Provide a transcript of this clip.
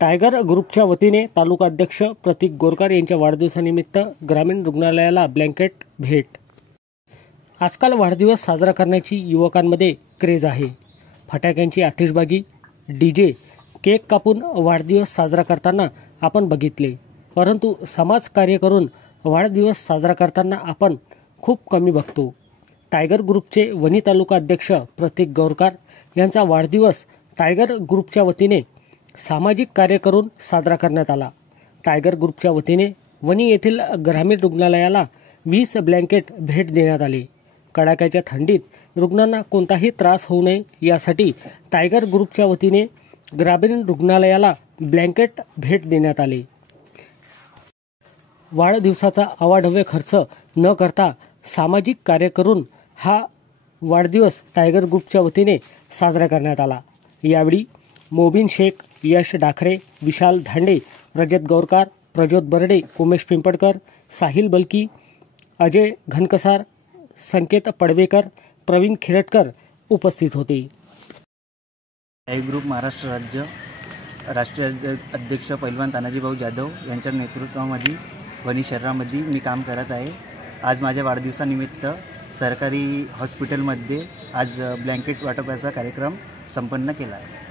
Tiger ग्रुपच्या वतीने तालुका अध्यक्ष प्रतीक गोरकर यांच्या वाढदिवसानिमित्त ग्रामीण रुग्णालयाला ब्लँकेट भेट। आजकाल वाढदिवस साजरा करण्याची युवकांमध्ये क्रेज आहे। फटाक्यांची आतिषबाजी, डीजे, केक कापून वाढदिवस साजरा करताना आपण बघितले, परंतु समाज कार्य करून वाढदिवस साजरा करताना आपण खूप कमी बघतो। टायगर ग्रुपचे वणी तालुका अध्यक्ष प्रतीक गोरकर यांचा वाढदिवस टायगर ग्रुपच्या वतीने सामाजिक कार्य करून साजरा करण्यात आला। टायगर ग्रुपच्या वतीने वणी येथील ग्रामीण रुग्णालयाला 20 ब्लँकेट भेट देण्यात आले। कडाक्याच्या थंडीत रुग्णांना कोणताही त्रास होऊ नये यासाठी टायगर ग्रुपच्या वतीने ग्रामीण रुग्णालयाला ब्लँकेट भेट देण्यात आले। वाढदिवसाचा अवाढव्य खर्च न करता सामाजिक कार्य करून हा वाढदिवस टायगर ग्रुपच्या वतीने साजरा करण्यात आला। यावेळी मोबिन शेख, यश डाखरे, विशाल धांडे, रजत गौरकर, प्रज्योत बर्डे, उमेश पिंपळकर, साहिल बलकी, अजय घनकसार, संकेत पडवेकर, प्रवीण खिरटकर उपस्थित होते। टायगर ग्रुप महाराष्ट्र राज्य राष्ट्रीय अध्यक्ष पैलवान तानाजी भाऊ जाधव यांच्या नेतृत्वामध्ये वणी शहरामध्ये मी काम करत आहे। आज माझ्या वाढदिवसानिमित्त सरकारी हॉस्पिटलमध्ये आज ब्लँकेट वाटपाचा कार्यक्रम संपन्न केला आहे।